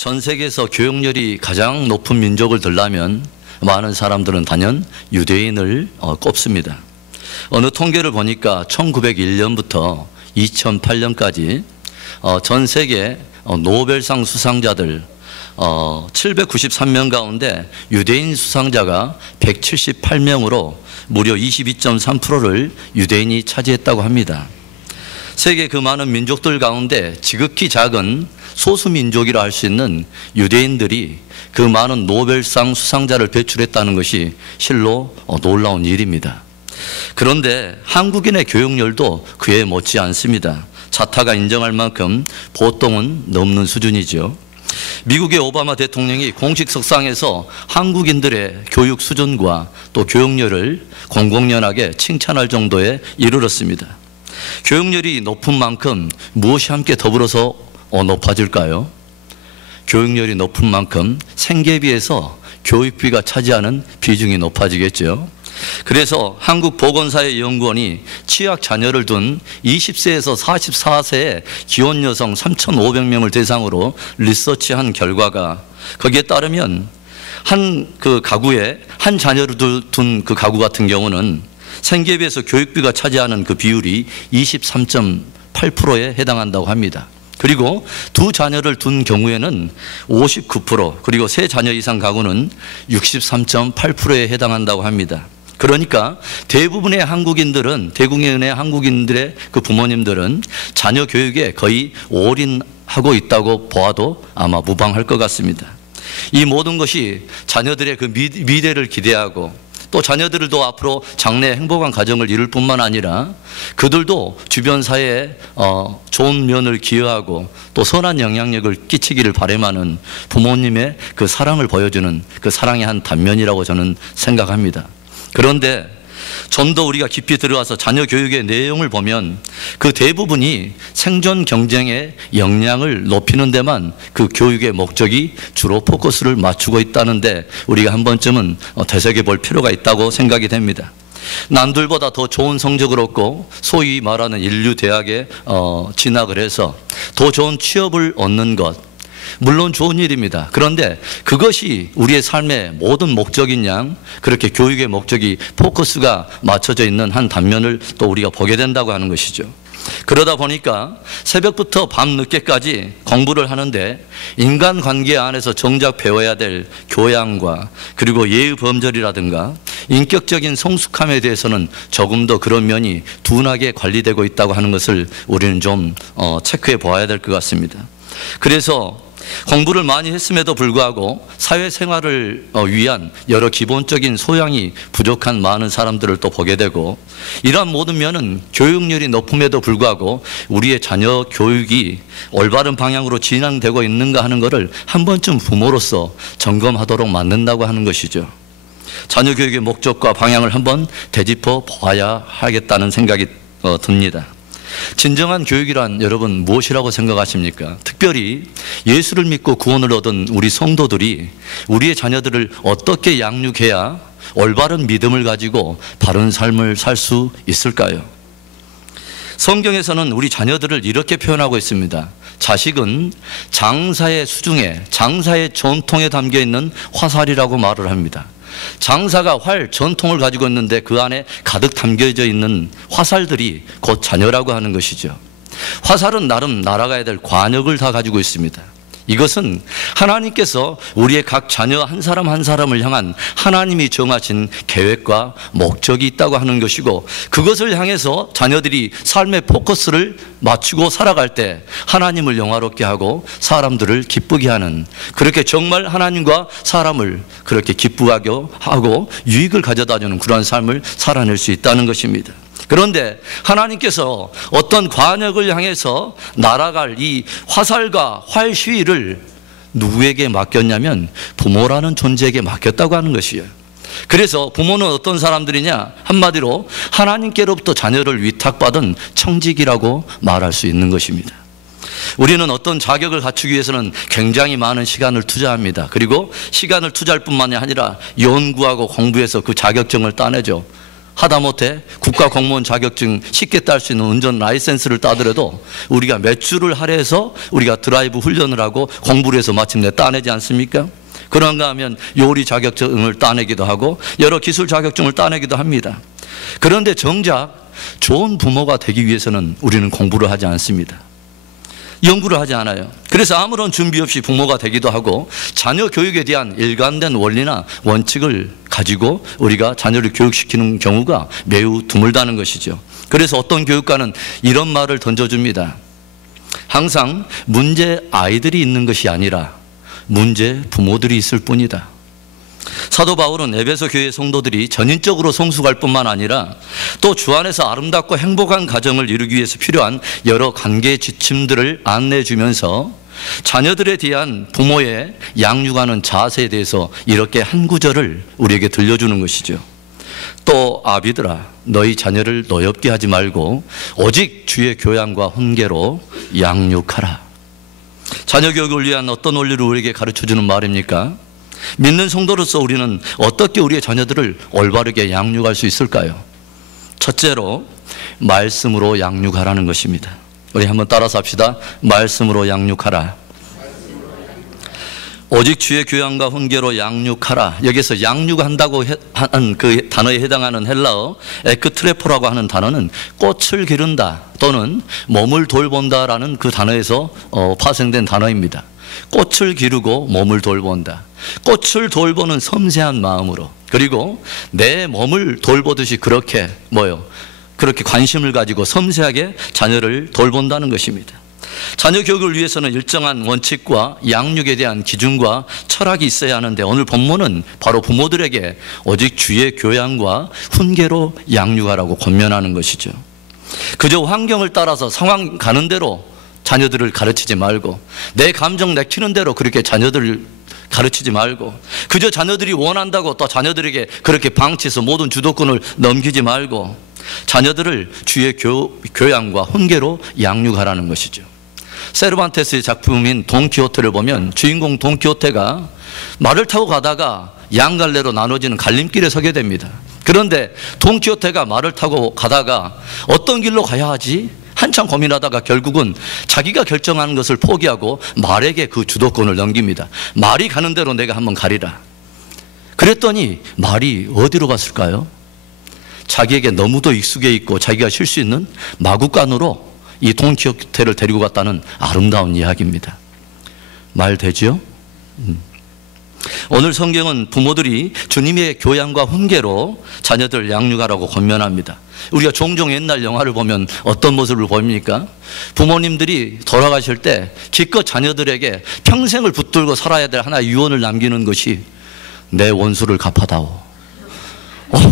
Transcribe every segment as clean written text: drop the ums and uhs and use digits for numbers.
전 세계에서 교육열이 가장 높은 민족을 들라면 많은 사람들은 단연 유대인을 꼽습니다. 어느 통계를 보니까 1901년부터 2008년까지 전 세계 노벨상 수상자들 793명 가운데 유대인 수상자가 178명으로 무려 22.3%를 유대인이 차지했다고 합니다. 세계 그 많은 민족들 가운데 지극히 작은 소수민족이라 할 수 있는 유대인들이 그 많은 노벨상 수상자를 배출했다는 것이 실로 놀라운 일입니다. 그런데 한국인의 교육열도 그에 못지 않습니다. 자타가 인정할 만큼 보통은 넘는 수준이죠. 미국의 오바마 대통령이 공식 석상에서 한국인들의 교육 수준과 또 교육열을 공공연하게 칭찬할 정도에 이르렀습니다. 교육열이 높은 만큼 무엇이 함께 더불어서 높아질까요? 교육열이 높은 만큼 생계비에서 교육비가 차지하는 비중이 높아지겠죠. 그래서 한국보건사회연구원이 취약 자녀를 둔 20세에서 44세의 기혼 여성 3,500명을 대상으로 리서치한 결과가, 거기에 따르면 한 가구에 한 자녀를 둔 그 가구 같은 경우는 생계비에서 교육비가 차지하는 그 비율이 23.8%에 해당한다고 합니다. 그리고 두 자녀를 둔 경우에는 59%, 그리고 세 자녀 이상 가구는 63.8%에 해당한다고 합니다. 그러니까 대부분의 한국인들은, 대부분의 한국인들의 그 부모님들은 자녀 교육에 거의 올인하고 있다고 보아도 아마 무방할 것 같습니다. 이 모든 것이 자녀들의 그 미래를 기대하고 또 자녀들도 앞으로 장래 행복한 가정을 이룰 뿐만 아니라 그들도 주변 사회에 좋은 면을 기여하고 또 선한 영향력을 끼치기를 바람하는 부모님의 그 사랑을 보여주는 그 사랑의 한 단면이라고 저는 생각합니다. 그런데 좀 더 우리가 깊이 들어가서 자녀 교육의 내용을 보면 그 대부분이 생존 경쟁의 역량을 높이는 데만 그 교육의 목적이 주로 포커스를 맞추고 있다는데 우리가 한 번쯤은 되새겨 볼 필요가 있다고 생각이 됩니다. 남들보다 더 좋은 성적을 얻고 소위 말하는 인류 대학에 진학을 해서 더 좋은 취업을 얻는 것, 물론 좋은 일입니다. 그런데 그것이 우리의 삶의 모든 목적인 양 그렇게 교육의 목적이 포커스가 맞춰져 있는 한 단면을 또 우리가 보게 된다고 하는 것이죠. 그러다 보니까 새벽부터 밤 늦게까지 공부를 하는데 인간관계 안에서 정작 배워야 될 교양과 그리고 예의범절이라든가 인격적인 성숙함에 대해서는 조금 더 그런 면이 둔하게 관리되고 있다고 하는 것을 우리는 좀 체크해 보아야 될 것 같습니다. 그래서 공부를 많이 했음에도 불구하고 사회생활을 위한 여러 기본적인 소양이 부족한 많은 사람들을 또 보게 되고, 이러한 모든 면은 교육열이 높음에도 불구하고 우리의 자녀 교육이 올바른 방향으로 진행되고 있는가 하는 것을 한 번쯤 부모로서 점검하도록 만든다고 하는 것이죠. 자녀 교육의 목적과 방향을 한번 되짚어 봐야 하겠다는 생각이 듭니다. 진정한 교육이란 여러분 무엇이라고 생각하십니까? 특별히 예수를 믿고 구원을 얻은 우리 성도들이 우리의 자녀들을 어떻게 양육해야 올바른 믿음을 가지고 바른 삶을 살 수 있을까요? 성경에서는 우리 자녀들을 이렇게 표현하고 있습니다. 자식은 장사의 수중에, 장사의 전통에 담겨 있는 화살이라고 말을 합니다. 장사가 활, 전통을 가지고 있는데 그 안에 가득 담겨져 있는 화살들이 곧 자녀라고 하는 것이죠. 화살은 나름 날아가야 될 관역을 다 가지고 있습니다. 이것은 하나님께서 우리의 각 자녀 한 사람 한 사람을 향한 하나님이 정하신 계획과 목적이 있다고 하는 것이고, 그것을 향해서 자녀들이 삶의 포커스를 맞추고 살아갈 때 하나님을 영화롭게 하고 사람들을 기쁘게 하는, 그렇게 정말 하나님과 사람을 그렇게 기쁘게 하고 유익을 가져다주는 그러한 삶을 살아낼 수 있다는 것입니다. 그런데 하나님께서 어떤 관역을 향해서 날아갈 이 화살과 활 시위를 누구에게 맡겼냐면 부모라는 존재에게 맡겼다고 하는 것이에요. 그래서 부모는 어떤 사람들이냐? 한마디로 하나님께로부터 자녀를 위탁받은 청직이라고 말할 수 있는 것입니다. 우리는 어떤 자격을 갖추기 위해서는 굉장히 많은 시간을 투자합니다. 그리고 시간을 투자할 뿐만이 아니라 연구하고 공부해서 그 자격증을 따내죠. 하다못해 국가공무원 자격증 쉽게 딸 수 있는 운전 라이센스를 따더라도 우리가 몇 주를 할애해서 우리가 드라이브 훈련을 하고 공부를 해서 마침내 따내지 않습니까? 그런가 하면 요리 자격증을 따내기도 하고 여러 기술 자격증을 따내기도 합니다. 그런데 정작 좋은 부모가 되기 위해서는 우리는 공부를 하지 않습니다. 연구를 하지 않아요. 그래서 아무런 준비 없이 부모가 되기도 하고 자녀 교육에 대한 일관된 원리나 원칙을 가지고 우리가 자녀를 교육시키는 경우가 매우 드물다는 것이죠. 그래서 어떤 교육가는 이런 말을 던져줍니다. 항상 문제 아이들이 있는 것이 아니라 문제 부모들이 있을 뿐이다. 사도 바울은 에베소 교회 성도들이 전인적으로 성숙할 뿐만 아니라 또 주 안에서 아름답고 행복한 가정을 이루기 위해서 필요한 여러 관계 지침들을 안내해 주면서 자녀들에 대한 부모의 양육하는 자세에 대해서 이렇게 한 구절을 우리에게 들려주는 것이죠. 또 아비들아 너희 자녀를 노엽게 하지 말고 오직 주의 교양과 훈계로 양육하라. 자녀 교육을 위한 어떤 원리를 우리에게 가르쳐주는 말입니까? 믿는 성도로서 우리는 어떻게 우리의 자녀들을 올바르게 양육할 수 있을까요? 첫째로 말씀으로 양육하라는 것입니다. 우리 한번 따라서 합시다. 말씀으로 양육하라. 오직 주의 교양과 훈계로 양육하라. 여기서 양육한다고 하는 그 단어에 해당하는 헬라어 에크트레포라고 하는 단어는 꽃을 기른다 또는 몸을 돌본다라는 그 단어에서 파생된 단어입니다. 꽃을 기르고 몸을 돌본다. 꽃을 돌보는 섬세한 마음으로, 그리고 내 몸을 돌보듯이 그렇게 관심을 가지고 섬세하게 자녀를 돌본다는 것입니다. 자녀 교육을 위해서는 일정한 원칙과 양육에 대한 기준과 철학이 있어야 하는데 오늘 본문은 바로 부모들에게 오직 주의 교양과 훈계로 양육하라고 권면하는 것이죠. 그저 환경을 따라서 상황 가는 대로 자녀들을 가르치지 말고 내 감정 내키는 대로 그렇게 자녀들을 가르치지 말고 그저 자녀들이 원한다고 또 자녀들에게 그렇게 방치해서 모든 주도권을 넘기지 말고 자녀들을 주의 교양과 훈계로 양육하라는 것이죠. 세르반테스의 작품인 돈키호테를 보면 주인공 돈키호테가 말을 타고 가다가 양갈래로 나눠지는 갈림길에 서게 됩니다. 그런데 돈키호테가 말을 타고 가다가 어떤 길로 가야 하지? 한참 고민하다가 결국은 자기가 결정하는 것을 포기하고 말에게 그 주도권을 넘깁니다. 말이 가는 대로 내가 한번 가리라. 그랬더니 말이 어디로 갔을까요? 자기에게 너무도 익숙해 있고 자기가 쉴 수 있는 마구간으로 이 돈키호테를 데리고 갔다는 아름다운 이야기입니다. 말 되지요? 오늘 성경은 부모들이 주님의 교양과 훈계로 자녀들 양육하라고 권면합니다. 우리가 종종 옛날 영화를 보면 어떤 모습을 보입니까? 부모님들이 돌아가실 때 기껏 자녀들에게 평생을 붙들고 살아야 될 하나의 유언을 남기는 것이 내 원수를 갚아다오.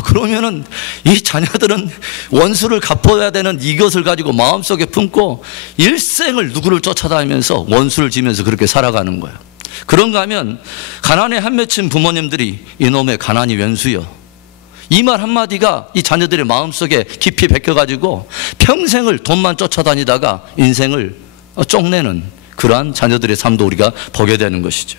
그러면은 이 자녀들은 원수를 갚아야 되는 이것을 가지고 마음속에 품고 일생을 누구를 쫓아다니면서 원수를 지면서 그렇게 살아가는 거예요. 그런가 하면 가난에 한 맺힌 부모님들이 이놈의 가난이 웬수요, 이 말 한마디가 이 자녀들의 마음속에 깊이 박혀가지고 평생을 돈만 쫓아다니다가 인생을 쪽내는 그러한 자녀들의 삶도 우리가 보게 되는 것이죠.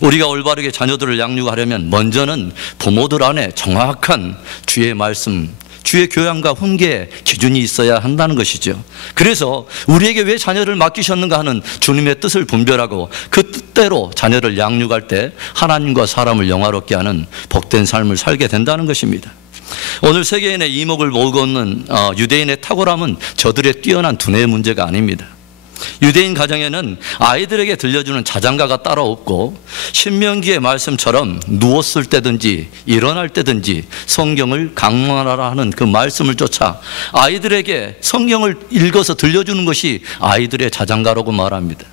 우리가 올바르게 자녀들을 양육하려면 먼저는 부모들 안에 정확한 주의 말씀, 주의 교양과 훈계의 기준이 있어야 한다는 것이죠. 그래서 우리에게 왜 자녀를 맡기셨는가 하는 주님의 뜻을 분별하고 그 뜻대로 자녀를 양육할 때 하나님과 사람을 영화롭게 하는 복된 삶을 살게 된다는 것입니다. 오늘 세계인의 이목을 모으고 있는 유대인의 탁월함은 저들의 뛰어난 두뇌의 문제가 아닙니다. 유대인 가정에는 아이들에게 들려주는 자장가가 따로 없고 신명기의 말씀처럼 누웠을 때든지 일어날 때든지 성경을 강론하라 하는 그 말씀을 쫓아 아이들에게 성경을 읽어서 들려주는 것이 아이들의 자장가라고 말합니다.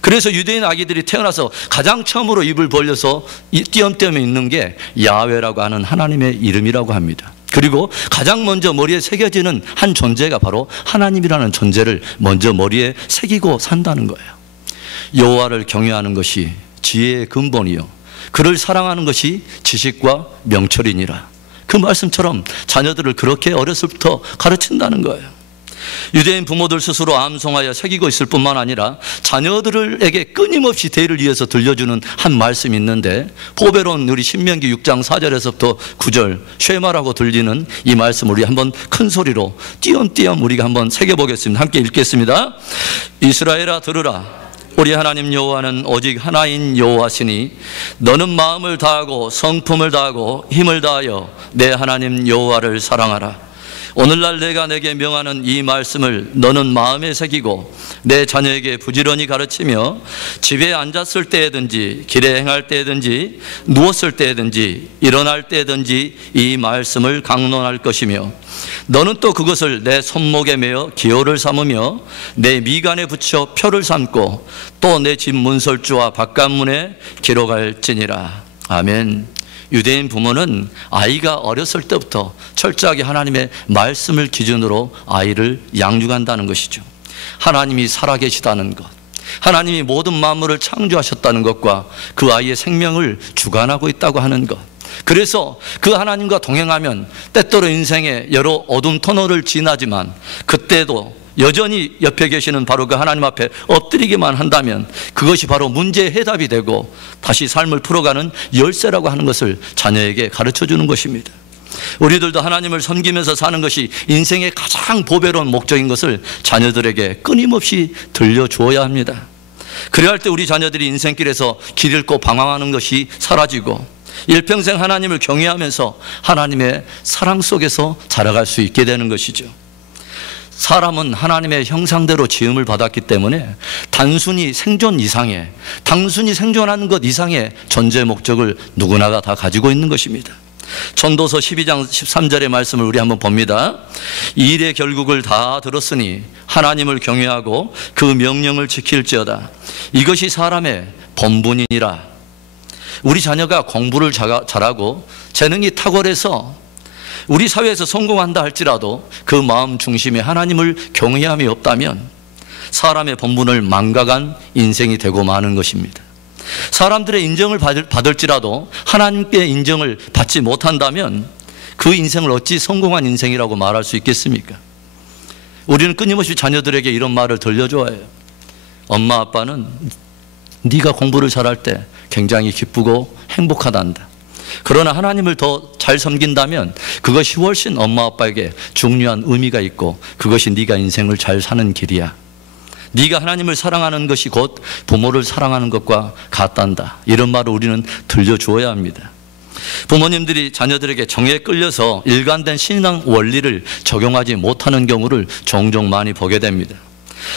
그래서 유대인 아기들이 태어나서 가장 처음으로 입을 벌려서 띄엄띄엄 있는 게 야훼라고 하는 하나님의 이름이라고 합니다. 그리고 가장 먼저 머리에 새겨지는 한 존재가 바로 하나님이라는 존재를 먼저 머리에 새기고 산다는 거예요. 여호와를 경외하는 것이 지혜의 근본이요 그를 사랑하는 것이 지식과 명철이니라. 그 말씀처럼 자녀들을 그렇게 어렸을부터 가르친다는 거예요. 유대인 부모들 스스로 암송하여 새기고 있을 뿐만 아니라 자녀들에게 끊임없이 대를 이어서 들려주는 한 말씀이 있는데, 보배로운 우리 신명기 6장 4절에서부터 9절 쉐마라고 들리는 이 말씀을 우리 한번 큰 소리로 띄엄띄엄 우리가 한번 새겨보겠습니다. 함께 읽겠습니다. 이스라엘아 들으라. 우리 하나님 여호와는 오직 하나인 여호와시니 너는 마음을 다하고 성품을 다하고 힘을 다하여 내 하나님 여호와를 사랑하라. 오늘날 내가 내게 명하는 이 말씀을 너는 마음에 새기고 내 자녀에게 부지런히 가르치며 집에 앉았을 때든지 길에 행할 때든지 누웠을 때든지 일어날 때든지 이 말씀을 강론할 것이며 너는 또 그것을 내 손목에 매어 기호를 삼으며 내 미간에 붙여 표를 삼고 또 내 집 문설주와 바깥문에 기록할지니라. 아멘. 유대인 부모는 아이가 어렸을 때부터 철저하게 하나님의 말씀을 기준으로 아이를 양육한다는 것이죠. 하나님이 살아계시다는 것, 하나님이 모든 만물을 창조하셨다는 것과 그 아이의 생명을 주관하고 있다고 하는 것, 그래서 그 하나님과 동행하면 때때로 인생의 여러 어둠 터널을 지나지만 그때도 여전히 옆에 계시는 바로 그 하나님 앞에 엎드리기만 한다면 그것이 바로 문제의 해답이 되고 다시 삶을 풀어가는 열쇠라고 하는 것을 자녀에게 가르쳐주는 것입니다. 우리들도 하나님을 섬기면서 사는 것이 인생의 가장 보배로운 목적인 것을 자녀들에게 끊임없이 들려주어야 합니다. 그래야 할 때 우리 자녀들이 인생길에서 길 잃고 방황하는 것이 사라지고 일평생 하나님을 경외하면서 하나님의 사랑 속에서 자라갈 수 있게 되는 것이죠. 사람은 하나님의 형상대로 지음을 받았기 때문에 단순히 생존 이상의, 단순히 생존하는 것 이상의 존재 목적을 누구나가 다 가지고 있는 것입니다. 전도서 12장 13절의 말씀을 우리 한번 봅니다. 이 일의 결국을 다 들었으니 하나님을 경외하고 그 명령을 지킬지어다. 이것이 사람의 본분이니라. 우리 자녀가 공부를 잘하고 재능이 탁월해서 우리 사회에서 성공한다 할지라도 그 마음 중심에 하나님을 경외함이 없다면 사람의 본분을 망각한 인생이 되고 마는 것입니다. 사람들의 인정을 받을지라도 하나님께 인정을 받지 못한다면 그 인생을 어찌 성공한 인생이라고 말할 수 있겠습니까? 우리는 끊임없이 자녀들에게 이런 말을 들려줘야 해요. 엄마 아빠는 네가 공부를 잘할 때 굉장히 기쁘고 행복하단다. 그러나 하나님을 더 잘 섬긴다면 그것이 훨씬 엄마 아빠에게 중요한 의미가 있고 그것이 네가 인생을 잘 사는 길이야. 네가 하나님을 사랑하는 것이 곧 부모를 사랑하는 것과 같단다. 이런 말을 우리는 들려주어야 합니다. 부모님들이 자녀들에게 정에 끌려서 일관된 신앙 원리를 적용하지 못하는 경우를 종종 많이 보게 됩니다.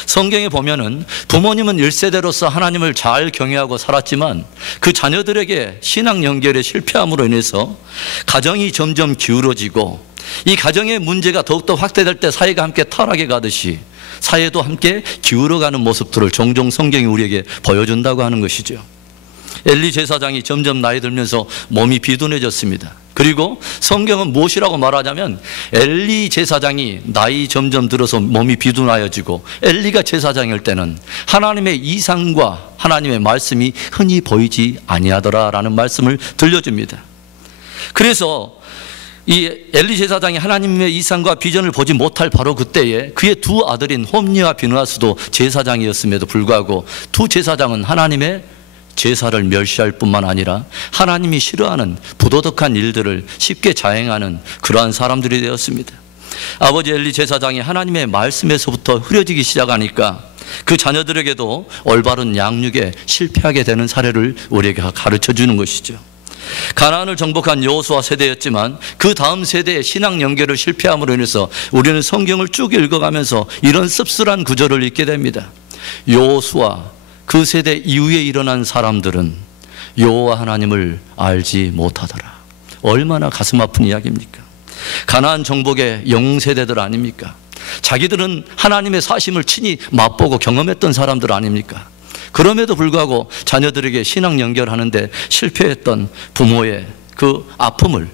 성경에 보면은 부모님은 1세대로서 하나님을 잘 경외하고 살았지만 그 자녀들에게 신앙 연결에 실패함으로 인해서 가정이 점점 기울어지고 이 가정의 문제가 더욱더 확대될 때 사회가 함께 타락해 가듯이 사회도 함께 기울어가는 모습들을 종종 성경이 우리에게 보여준다고 하는 것이죠. 엘리 제사장이 점점 나이 들면서 몸이 비둔해졌습니다. 그리고 성경은 무엇이라고 말하냐면 엘리 제사장이 나이 점점 들어서 몸이 비둔하여지고 엘리가 제사장일 때는 하나님의 이상과 하나님의 말씀이 흔히 보이지 아니하더라라는 말씀을 들려줍니다. 그래서 이 엘리 제사장이 하나님의 이상과 비전을 보지 못할 바로 그때에 그의 두 아들인 홈리와 비느하스도 제사장이었음에도 불구하고 두 제사장은 하나님의 제사를 멸시할 뿐만 아니라 하나님이 싫어하는 부도덕한 일들을 쉽게 자행하는 그러한 사람들이 되었습니다. 아버지 엘리 제사장이 하나님의 말씀에서부터 흐려지기 시작하니까 그 자녀들에게도 올바른 양육에 실패하게 되는 사례를 우리에게 가르쳐 주는 것이죠. 가나안을 정복한 여호수아 세대였지만 그 다음 세대의 신앙 연결을 실패함으로 인해서 우리는 성경을 쭉 읽어가면서 이런 씁쓸한 구절을 읽게 됩니다. 여호수아 그 세대 이후에 일어난 사람들은 여호와 하나님을 알지 못하더라. 얼마나 가슴 아픈 이야기입니까? 가나안 정복의 영세대들 아닙니까? 자기들은 하나님의 사심을 친히 맛보고 경험했던 사람들 아닙니까? 그럼에도 불구하고 자녀들에게 신앙 연결하는데 실패했던 부모의 그 아픔을,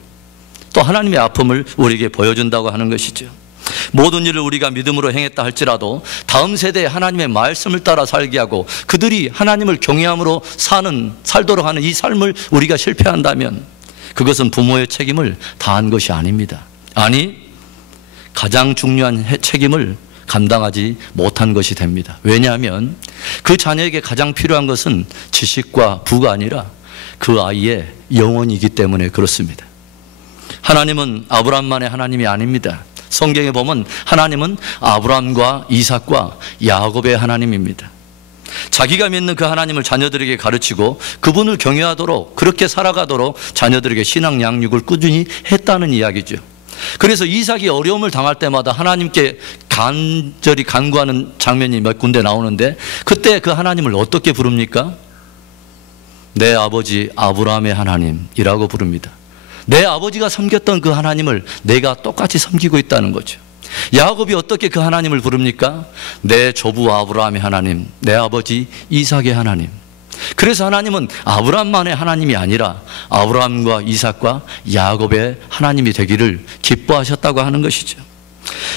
또 하나님의 아픔을 우리에게 보여준다고 하는 것이죠. 모든 일을 우리가 믿음으로 행했다 할지라도 다음 세대에 하나님의 말씀을 따라 살게 하고 그들이 하나님을 경외함으로 살도록 하는 이 삶을 우리가 실패한다면 그것은 부모의 책임을 다한 것이 아닙니다. 아니, 가장 중요한 책임을 감당하지 못한 것이 됩니다. 왜냐하면 그 자녀에게 가장 필요한 것은 지식과 부가 아니라 그 아이의 영혼이기 때문에 그렇습니다. 하나님은 아브라함만의 하나님이 아닙니다. 성경에 보면 하나님은 아브라함과 이삭과 야곱의 하나님입니다. 자기가 믿는 그 하나님을 자녀들에게 가르치고 그분을 경외하도록, 그렇게 살아가도록 자녀들에게 신앙 양육을 꾸준히 했다는 이야기죠. 그래서 이삭이 어려움을 당할 때마다 하나님께 간절히 간구하는 장면이 몇 군데 나오는데, 그때 그 하나님을 어떻게 부릅니까? 내 아버지 아브라함의 하나님이라고 부릅니다. 내 아버지가 섬겼던 그 하나님을 내가 똑같이 섬기고 있다는 거죠. 야곱이 어떻게 그 하나님을 부릅니까? 내 조부 아브라함의 하나님, 내 아버지 이삭의 하나님. 그래서 하나님은 아브라함만의 하나님이 아니라 아브라함과 이삭과 야곱의 하나님이 되기를 기뻐하셨다고 하는 것이죠.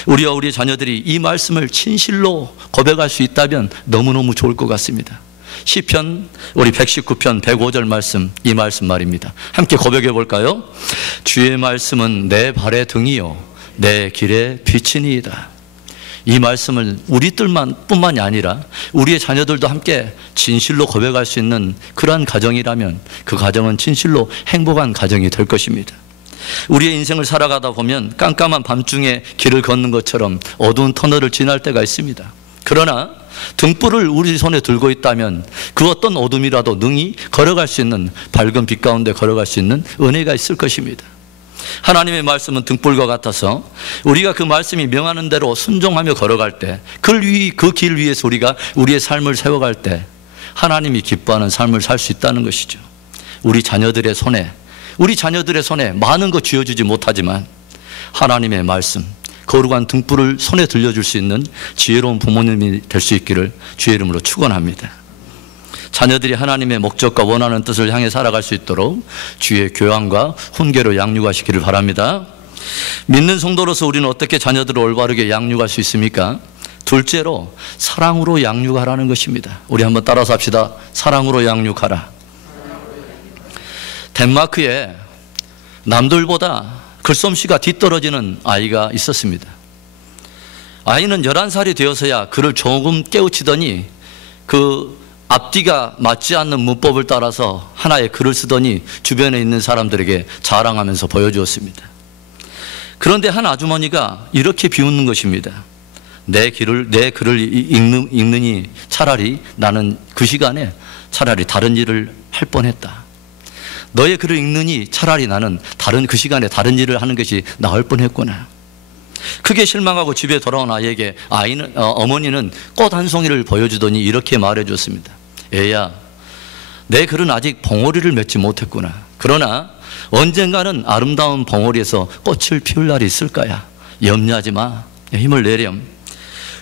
우리와 우리 자녀들이 이 말씀을 진실로 고백할 수 있다면 너무너무 좋을 것 같습니다. 시편 우리 119편 105절 말씀, 이 말씀 말입니다. 함께 고백해 볼까요? 주의 말씀은 내 발의 등이요 내 길의 빛이니이다. 이 말씀을 우리들만 뿐만이 아니라 우리의 자녀들도 함께 진실로 고백할 수 있는 그러한 가정이라면 그 가정은 진실로 행복한 가정이 될 것입니다. 우리의 인생을 살아가다 보면 깜깜한 밤중에 길을 걷는 것처럼 어두운 터널을 지날 때가 있습니다. 그러나 등불을 우리 손에 들고 있다면 그 어떤 어둠이라도 능히 걸어갈 수 있는, 밝은 빛 가운데 걸어갈 수 있는 은혜가 있을 것입니다. 하나님의 말씀은 등불과 같아서 우리가 그 말씀이 명하는 대로 순종하며 걸어갈 때, 그 길 위에서 우리가 우리의 삶을 세워갈 때 하나님이 기뻐하는 삶을 살 수 있다는 것이죠. 우리 자녀들의 손에 많은 거 쥐어주지 못하지만 하나님의 말씀, 거룩한 등불을 손에 들려줄 수 있는 지혜로운 부모님이 될 수 있기를 주의 이름으로 축원합니다. 자녀들이 하나님의 목적과 원하는 뜻을 향해 살아갈 수 있도록 주의 교양과 훈계로 양육하시기를 바랍니다. 믿는 성도로서 우리는 어떻게 자녀들을 올바르게 양육할 수 있습니까? 둘째로 사랑으로 양육하라는 것입니다. 우리 한번 따라서 합시다. 사랑으로 양육하라. 덴마크에 남들보다 글솜씨가 뒤떨어지는 아이가 있었습니다. 아이는 11살이 되어서야 그를 조금 깨우치더니 그 앞뒤가 맞지 않는 문법을 따라서 하나의 글을 쓰더니 주변에 있는 사람들에게 자랑하면서 보여주었습니다. 그런데 한 아주머니가 이렇게 비웃는 것입니다. 내 글을 읽느니 차라리 나는 그 시간에 차라리 다른 일을 할 뻔했다. 너의 글을 읽느니 차라리 나는 그 시간에 다른 일을 하는 것이 나을 뻔했구나. 크게 실망하고 집에 돌아온 아이에게 어머니는 꽃 한 송이를 보여주더니 이렇게 말해줬습니다. 애야, 내 글은 아직 봉오리를 맺지 못했구나. 그러나 언젠가는 아름다운 봉오리에서 꽃을 피울 날이 있을 거야. 염려하지 마. 힘을 내렴.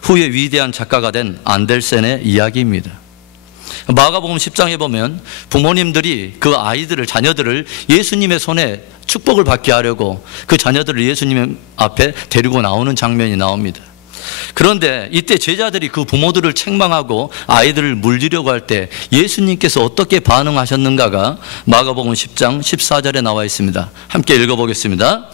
후에 위대한 작가가 된 안델센의 이야기입니다. 마가복음 10장에 보면 부모님들이 그 자녀들을 예수님의 손에 축복을 받게 하려고 그 자녀들을 예수님 앞에 데리고 나오는 장면이 나옵니다. 그런데 이때 제자들이 그 부모들을 책망하고 아이들을 물리려고 할 때 예수님께서 어떻게 반응하셨는가가 마가복음 10장 14절에 나와 있습니다. 함께 읽어보겠습니다.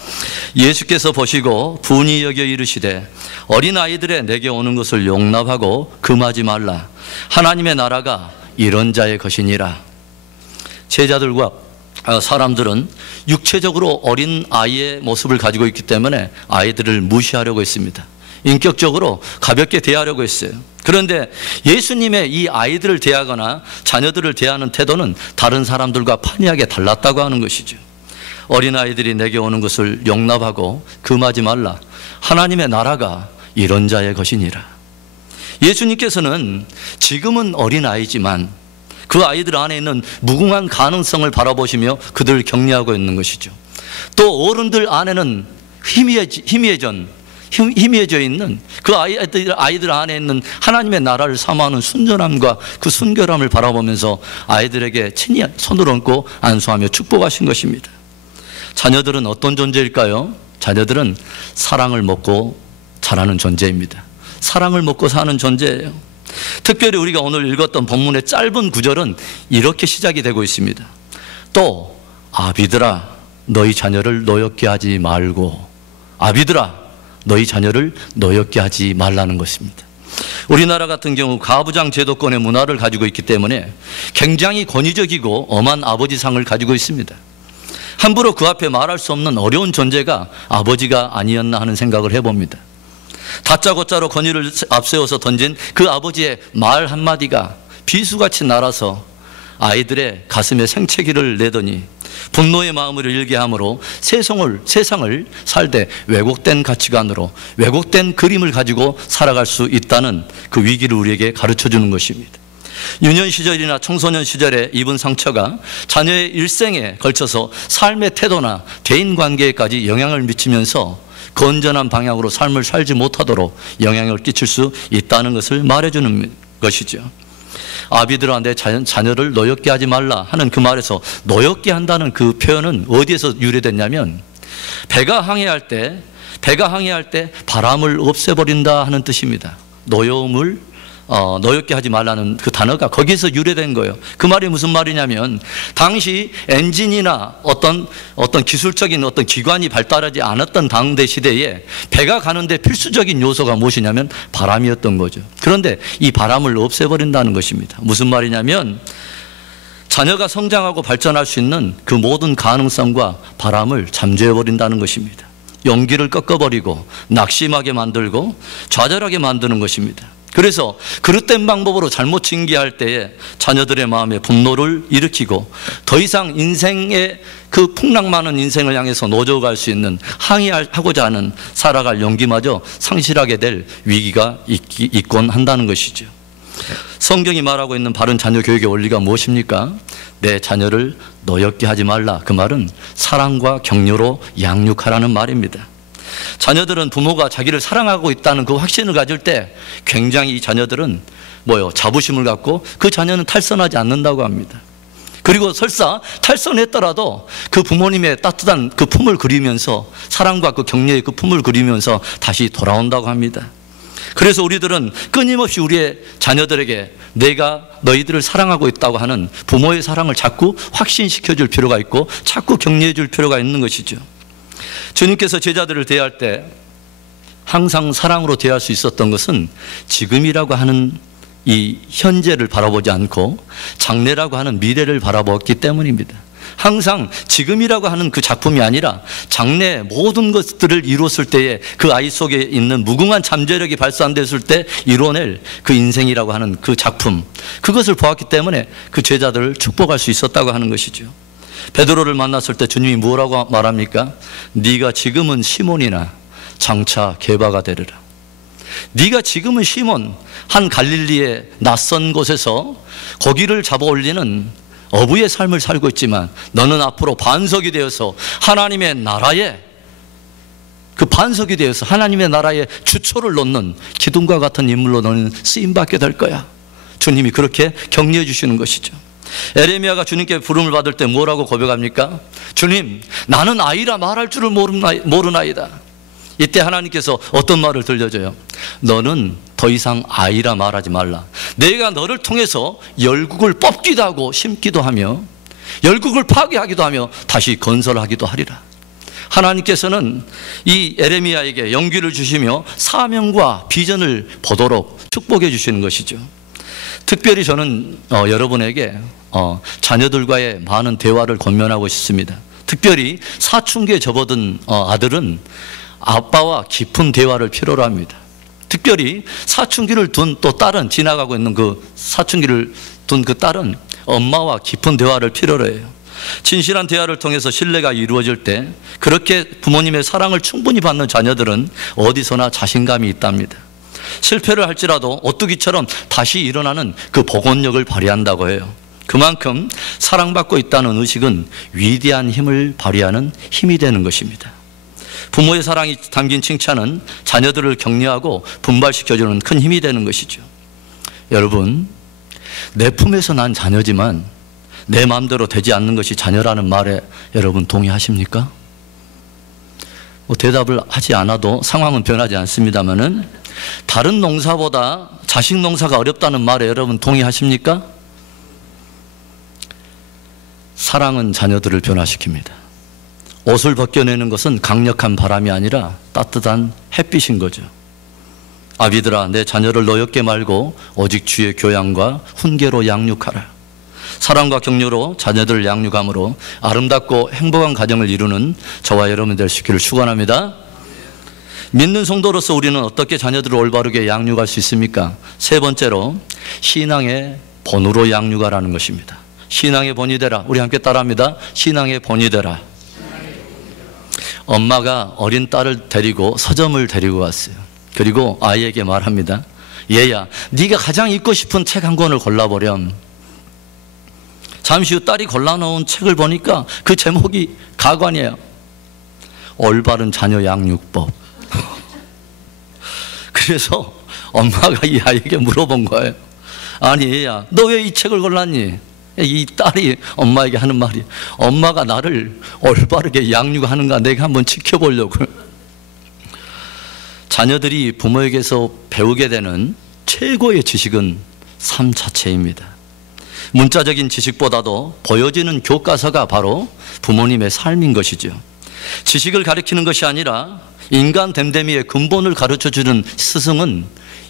예수께서 보시고 분이 여겨 이르시되 어린아이들의 내게 오는 것을 용납하고 금하지 말라. 하나님의 나라가 이런 자의 것이니라. 제자들과 사람들은 육체적으로 어린 아이의 모습을 가지고 있기 때문에 아이들을 무시하려고 했습니다. 인격적으로 가볍게 대하려고 했어요. 그런데 예수님의 이 아이들을 대하거나 자녀들을 대하는 태도는 다른 사람들과 판이하게 달랐다고 하는 것이죠. 어린아이들이 내게 오는 것을 용납하고 금하지 말라. 하나님의 나라가 이런 자의 것이니라. 예수님께서는 지금은 어린아이지만 그 아이들 안에 있는 무궁한 가능성을 바라보시며 그들을 격려하고 있는 것이죠. 또 어른들 안에는 희미해져 있는 그 아이들 안에 있는 하나님의 나라를 사모하는 순전함과 그 순결함을 바라보면서 아이들에게 친히 손을 얹고 안수하며 축복하신 것입니다. 자녀들은 어떤 존재일까요? 자녀들은 사랑을 먹고 자라는 존재입니다. 사랑을 먹고 사는 존재예요. 특별히 우리가 오늘 읽었던 본문의 짧은 구절은 이렇게 시작이 되고 있습니다. 또 아비들아 너희 자녀를 노엽게 하지 말고, 아비들아 너희 자녀를 노엽게 하지 말라는 것입니다. 우리나라 같은 경우 가부장 제도권의 문화를 가지고 있기 때문에 굉장히 권위적이고 엄한 아버지상을 가지고 있습니다. 함부로 그 앞에 말할 수 없는 어려운 존재가 아버지가 아니었나 하는 생각을 해봅니다. 다짜고짜로 권위를 앞세워서 던진 그 아버지의 말 한마디가 비수같이 날아서 아이들의 가슴에 생채기를 내더니 분노의 마음을 일게 함으로 세상을 살되 왜곡된 가치관으로 왜곡된 그림을 가지고 살아갈 수 있다는 그 위기를 우리에게 가르쳐주는 것입니다. 유년 시절이나 청소년 시절에 입은 상처가 자녀의 일생에 걸쳐서 삶의 태도나 대인관계에까지 영향을 미치면서 건전한 방향으로 삶을 살지 못하도록 영향을 끼칠 수 있다는 것을 말해주는 것이죠. 아비들아 내 자녀를 노엽게 하지 말라 하는 그 말에서 노엽게 한다는 그 표현은 어디에서 유래됐냐면 배가 항해할 때 바람을 없애버린다 하는 뜻입니다. 노엽게 하지 말라는 그 단어가 거기서 유래된 거예요. 그 말이 무슨 말이냐면 당시 엔진이나 어떤 기술적인 어떤 기관이 발달하지 않았던 당대 시대에 배가 가는데 필수적인 요소가 무엇이냐면 바람이었던 거죠. 그런데 이 바람을 없애버린다는 것입니다. 무슨 말이냐면 자녀가 성장하고 발전할 수 있는 그 모든 가능성과 바람을 잠재워버린다는 것입니다. 용기를 꺾어버리고 낙심하게 만들고 좌절하게 만드는 것입니다. 그래서 그릇된 방법으로 잘못 징계할 때에 자녀들의 마음에 분노를 일으키고 더 이상 인생의 그 풍랑 많은 인생을 향해서 노져갈 수 있는 항의하고자 하는 살아갈 용기마저 상실하게 될 위기가 있곤 한다는 것이죠. 성경이 말하고 있는 바른 자녀 교육의 원리가 무엇입니까? 내 자녀를 노엽게 하지 말라. 그 말은 사랑과 격려로 양육하라는 말입니다. 자녀들은 부모가 자기를 사랑하고 있다는 그 확신을 가질 때 굉장히 이 자녀들은 자부심을 갖고 그 자녀는 탈선하지 않는다고 합니다. 그리고 설사 탈선했더라도 그 부모님의 따뜻한 그 품을 그리면서 사랑과 그 격려의 그 품을 그리면서 다시 돌아온다고 합니다. 그래서 우리들은 끊임없이 우리의 자녀들에게 내가 너희들을 사랑하고 있다고 하는 부모의 사랑을 자꾸 확신시켜 줄 필요가 있고 자꾸 격려해 줄 필요가 있는 것이죠. 주님께서 제자들을 대할 때 항상 사랑으로 대할 수 있었던 것은 지금이라고 하는 이 현재를 바라보지 않고 장래라고 하는 미래를 바라보았기 때문입니다. 항상 지금이라고 하는 그 작품이 아니라 장래 모든 것들을 이뤘을 때에 그 아이 속에 있는 무궁한 잠재력이 발산됐을 때 이뤄낼 그 인생이라고 하는 그 작품, 그것을 보았기 때문에 그 제자들을 축복할 수 있었다고 하는 것이죠. 베드로를 만났을 때 주님이 뭐라고 말합니까? 네가 지금은 시몬이나 장차 게바가 되리라. 네가 지금은 시몬, 한 갈릴리의 낯선 곳에서 고기를 잡아 올리는 어부의 삶을 살고 있지만 너는 앞으로 반석이 되어서 하나님의 나라에 그 반석이 되어서 하나님의 나라에 주초를 놓는 기둥과 같은 인물로 너는 쓰임받게 될 거야. 주님이 그렇게 격려해 주시는 것이죠. 에레미야가 주님께 부름을 받을 때 뭐라고 고백합니까? 주님, 나는 아이라 말할 줄을 모르나이다. 이때 하나님께서 어떤 말을 들려줘요? 너는 더 이상 아이라 말하지 말라. 내가 너를 통해서 열국을 뽑기도 하고 심기도 하며 열국을 파괴하기도 하며 다시 건설하기도 하리라. 하나님께서는 이 에레미야에게 용기를 주시며 사명과 비전을 보도록 축복해 주시는 것이죠. 특별히 저는 여러분에게 자녀들과의 많은 대화를 권면하고 싶습니다. 특별히 사춘기에 접어든 아들은 아빠와 깊은 대화를 필요로 합니다. 특별히 사춘기를 둔 또 딸은, 지나가고 있는 그 사춘기를 둔 그 딸은 엄마와 깊은 대화를 필요로 해요. 진실한 대화를 통해서 신뢰가 이루어질 때 그렇게 부모님의 사랑을 충분히 받는 자녀들은 어디서나 자신감이 있답니다. 실패를 할지라도 오뚜기처럼 다시 일어나는 그 복원력을 발휘한다고 해요. 그만큼 사랑받고 있다는 의식은 위대한 힘을 발휘하는 힘이 되는 것입니다. 부모의 사랑이 담긴 칭찬은 자녀들을 격려하고 분발시켜주는 큰 힘이 되는 것이죠. 여러분, 내 품에서 난 자녀지만 내 마음대로 되지 않는 것이 자녀라는 말에 여러분 동의하십니까? 대답을 하지 않아도 상황은 변하지 않습니다만은 다른 농사보다 자식 농사가 어렵다는 말에 여러분 동의하십니까? 사랑은 자녀들을 변화시킵니다. 옷을 벗겨내는 것은 강력한 바람이 아니라 따뜻한 햇빛인 거죠. 아비들아, 내 자녀를 노엽게 말고 오직 주의 교양과 훈계로 양육하라. 사랑과 격려로 자녀들을 양육함으로 아름답고 행복한 가정을 이루는 저와 여러분 될 수 있기를 축원합니다. 믿는 성도로서 우리는 어떻게 자녀들을 올바르게 양육할 수 있습니까? 세 번째로 신앙의 본으로 양육하라는 것입니다. 신앙의 본이 되라. 우리 함께 따라합니다. 신앙의 본이 되라. 엄마가 어린 딸을 데리고 서점을 데리고 왔어요. 그리고 아이에게 말합니다. 얘야, 네가 가장 읽고 싶은 책 한 권을 골라보렴. 잠시 후 딸이 골라놓은 책을 보니까 그 제목이 가관이에요. 올바른 자녀 양육법. 그래서 엄마가 이 아이에게 물어본 거예요. 아니 얘야, 너 왜 이 책을 골랐니? 이 딸이 엄마에게 하는 말이, 엄마가 나를 올바르게 양육하는가 내가 한번 지켜보려고. 자녀들이 부모에게서 배우게 되는 최고의 지식은 삶 자체입니다. 문자적인 지식보다도 보여지는 교과서가 바로 부모님의 삶인 것이죠. 지식을 가르치는 것이 아니라 인간 됨됨이의 근본을 가르쳐주는 스승은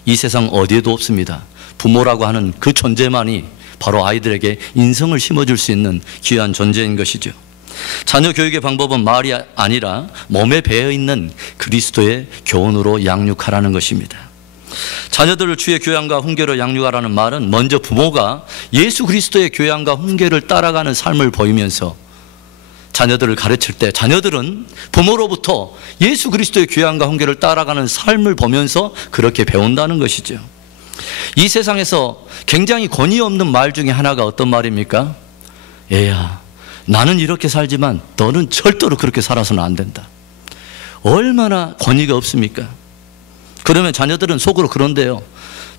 이 세상 어디에도 없습니다. 부모라고 하는 그 존재만이 바로 아이들에게 인성을 심어줄 수 있는 귀한 존재인 것이죠. 자녀 교육의 방법은 말이 아니라 몸에 배어있는 그리스도의 교훈으로 양육하라는 것입니다. 자녀들을 주의 교양과 훈계로 양육하라는 말은 먼저 부모가 예수 그리스도의 교양과 훈계를 따라가는 삶을 보이면서 자녀들을 가르칠 때 자녀들은 부모로부터 예수 그리스도의 교양과 훈계를 따라가는 삶을 보면서 그렇게 배운다는 것이죠. 이 세상에서 굉장히 권위 없는 말 중에 하나가 어떤 말입니까? 얘야, 나는 이렇게 살지만 너는 절대로 그렇게 살아서는 안 된다. 얼마나 권위가 없습니까? 그러면 자녀들은 속으로 그런데요.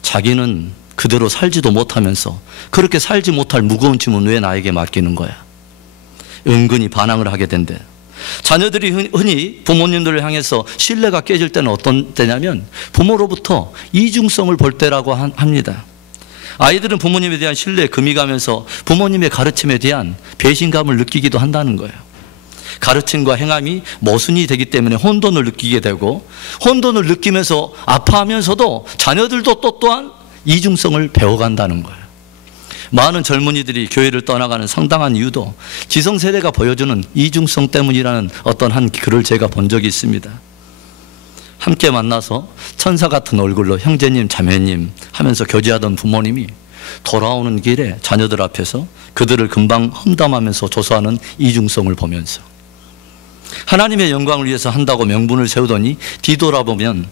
자기는 그대로 살지도 못하면서 그렇게 살지 못할 무거운 짐은 왜 나에게 맡기는 거야? 은근히 반항을 하게 된대. 자녀들이 흔히 부모님들을 향해서 신뢰가 깨질 때는 어떤 때냐면 부모로부터 이중성을 볼 때라고 합니다. 아이들은 부모님에 대한 신뢰에 금이 가면서 부모님의 가르침에 대한 배신감을 느끼기도 한다는 거예요. 가르침과 행함이 모순이 되기 때문에 혼돈을 느끼게 되고, 혼돈을 느끼면서 아파하면서도 자녀들도 또한 이중성을 배워간다는 거예요. 많은 젊은이들이 교회를 떠나가는 상당한 이유도 지성세대가 보여주는 이중성 때문이라는 어떤 한 글을 제가 본 적이 있습니다. 함께 만나서 천사 같은 얼굴로 형제님 자매님 하면서 교제하던 부모님이 돌아오는 길에 자녀들 앞에서 그들을 금방 험담하면서 조소하는 이중성을 보면서 하나님의 영광을 위해서 한다고 명분을 세우더니 뒤돌아서면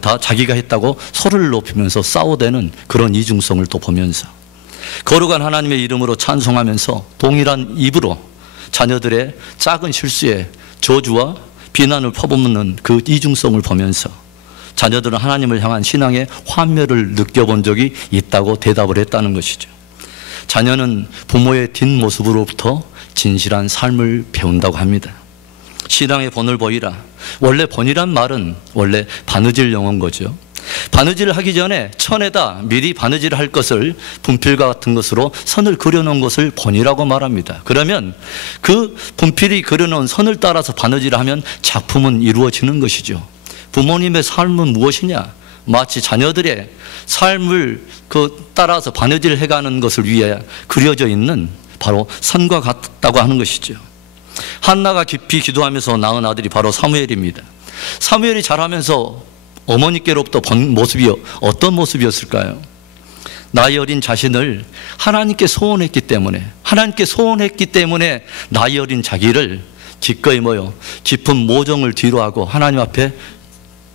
다 자기가 했다고 소리를 높이면서 싸워대는 그런 이중성을 또 보면서 거룩한 하나님의 이름으로 찬송하면서 동일한 입으로 자녀들의 작은 실수에 저주와 비난을 퍼붓는 그 이중성을 보면서 자녀들은 하나님을 향한 신앙의 환멸을 느껴본 적이 있다고 대답을 했다는 것이죠. 자녀는 부모의 뒷모습으로부터 진실한 삶을 배운다고 합니다. 신앙의 본을 보이라. 원래 본이란 말은 원래 바느질 용어인 거죠. 바느질을 하기 전에 천에다 미리 바느질을 할 것을 분필과 같은 것으로 선을 그려놓은 것을 본이라고 말합니다. 그러면 그 분필이 그려놓은 선을 따라서 바느질을 하면 작품은 이루어지는 것이죠. 부모님의 삶은 무엇이냐? 마치 자녀들의 삶을 따라서 바느질을 해가는 것을 위해 그려져 있는 바로 선과 같다고 하는 것이죠. 한나가 깊이 기도하면서 낳은 아들이 바로 사무엘입니다. 사무엘이 자라면서 어머니께로부터 본 모습이 어떤 모습이었을까요? 나이 어린 자신을 하나님께 소원했기 때문에 나이 어린 자기를 기꺼이 모여 깊은 모정을 뒤로하고 하나님 앞에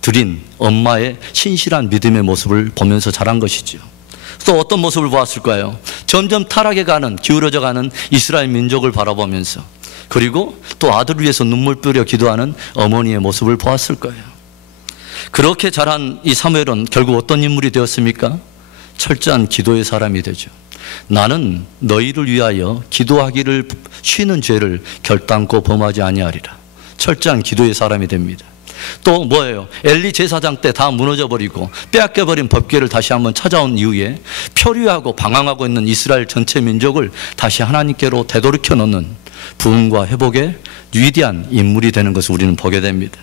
드린 엄마의 신실한 믿음의 모습을 보면서 자란 것이죠. 또 어떤 모습을 보았을까요? 점점 타락해가는, 기울어져가는 이스라엘 민족을 바라보면서, 그리고 또 아들을 위해서 눈물 뿌려 기도하는 어머니의 모습을 보았을 거예요. 그렇게 자란 이 사무엘은 결국 어떤 인물이 되었습니까? 철저한 기도의 사람이 되죠. 나는 너희를 위하여 기도하기를 쉬는 죄를 결단코 범하지 아니하리라. 철저한 기도의 사람이 됩니다. 또 뭐예요? 엘리 제사장 때 다 무너져버리고 빼앗겨버린 법궤를 다시 한번 찾아온 이후에 표류하고 방황하고 있는 이스라엘 전체 민족을 다시 하나님께로 되돌이켜 놓는 부흥과 회복의 위대한 인물이 되는 것을 우리는 보게 됩니다.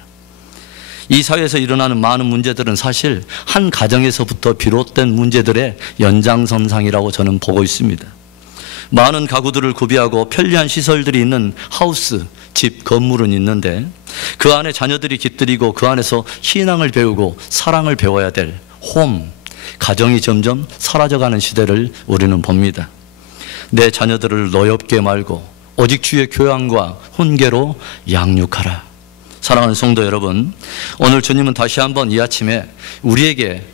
이 사회에서 일어나는 많은 문제들은 사실 한 가정에서부터 비롯된 문제들의 연장선상이라고 저는 보고 있습니다. 많은 가구들을 구비하고 편리한 시설들이 있는 하우스, 집, 건물은 있는데 그 안에 자녀들이 깃들이고 그 안에서 신앙을 배우고 사랑을 배워야 될 홈, 가정이 점점 사라져가는 시대를 우리는 봅니다. 내 자녀들을 노엽게 말고 오직 주의 교양과 훈계로 양육하라. 사랑하는 성도 여러분, 오늘 주님은 다시 한번 이 아침에 우리에게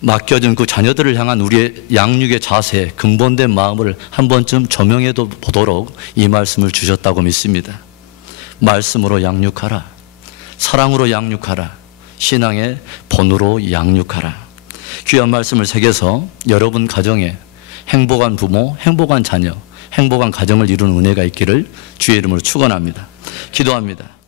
맡겨진 그 자녀들을 향한 우리의 양육의 자세, 근본된 마음을 한 번쯤 조명해 보도록 이 말씀을 주셨다고 믿습니다. 말씀으로 양육하라. 사랑으로 양육하라. 신앙의 본으로 양육하라. 귀한 말씀을 새겨서 여러분 가정에 행복한 부모, 행복한 자녀, 행복한 가정을 이루는 은혜가 있기를 주의 이름으로 축원합니다. 기도합니다.